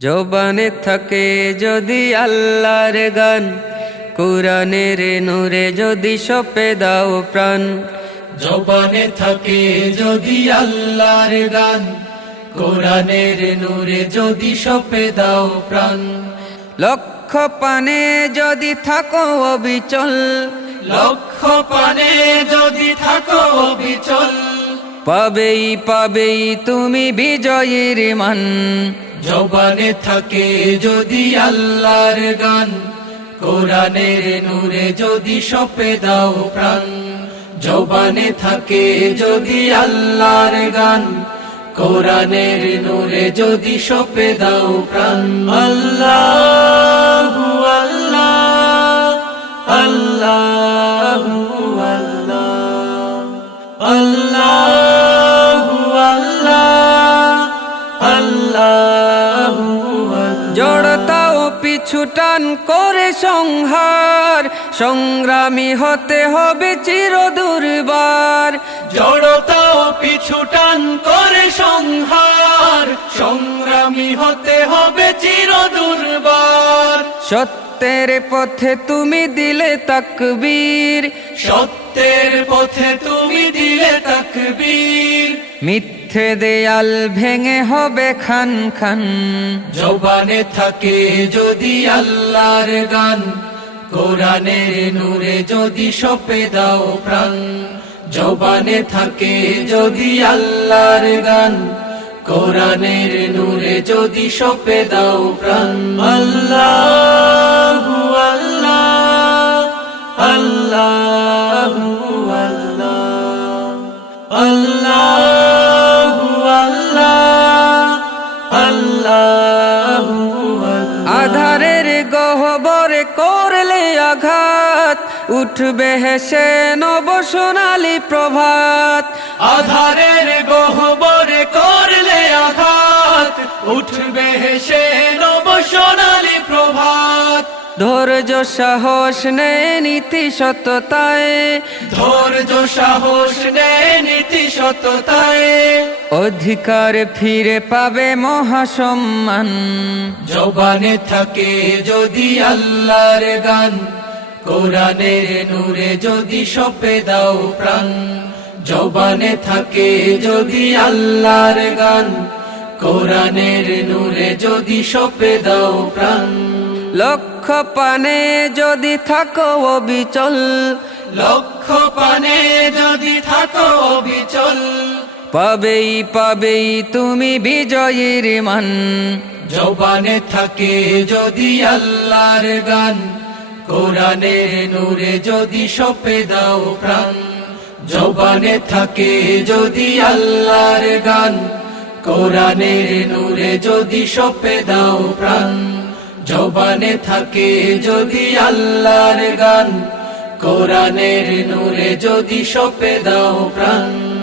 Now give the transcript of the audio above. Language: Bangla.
জবানে থাকে যদি আল্লাহর গান কোরআনের নূরে যদি সপে দাও প্রাণ। জবানে থাকে যদি আল্লাহর গান কোরআনের নূরে যদি সপে দাও প্রাণ। লক্ষ পানে যদি থাকো অবিচল লক্ষ পানে যদি থাকো বিচল পাবেই পাবেই তুমি বিজয়ের মান। জবানে থাকে যদি আল্লাহর গান, কোরআনের নূরে যদি সপে দাও প্রাণ। জবানে থাকে যদি আল্লাহর গান, কোরআনের নূরে যদি সপে দাও প্রাণ। আল্লাহ আল্লাহ আল্লাহ আল্লাহ আল্লাহ। পিছু টান করে সংহার সংগ্রামী হতে হবে চির দুর্বার জড়তা ও পিছু টান করে সংহার সংগ্রামী হতে হবে চির দুর্বার সত্যের পথে তুমি দিলে তাকবীর। সত্যের পথে তুমি দিলে তাকবীর। মিথ্যে দেয়াল ভেঙে হবে খান খান। জবানে থাকে যদি আল্লাহর গান, কোরআনের নূরে যদি সপে দাও প্রাণ। জবানে থাকে যদি আল্লাহর গান, কোরআনের নূরে যদি সপে দাও প্রাণ। আল্লাহ আল্লাহ আল্লাহ। আঘাত। উঠবে হেসে নব সোনালি প্রভাত। আধারের গহবরে করলে আঘাত। উঠবে হেসে নব সোনালি প্রভাত। ধৈর্য সাহস নে নীতি সততায়। ধৈর্য সাহস নে নীতি সততায়। অধিকার ফিরে পাবে মহাসম্মান। জবানে থাকে যদি আল্লাহর গান। কোরআনের নূরে যদি সপে দাও প্রাণ, জবানে থাকে যদি আল্লাহর গান, কোরআনের নূরে যদি সপে দাও প্রাণ। লক্ষ পানে যদি থাকো অবিচল, লক্ষ পানে যদি থাকো বিচল পাবেই পাবেই তুমি বিজয়ের মান। জবানে থাকে যদি আল্লাহর গান কোরআনের নূরে যদি সপে দাও প্রাণ, জবানে থাকে যদি আল্লাহর গান কোরআনের নূরে যদি সপে দাও প্রাণ, জবানে থাকে যদি আল্লাহর গান কোরআনের নূরে যদি সপে দাও প্রাণ।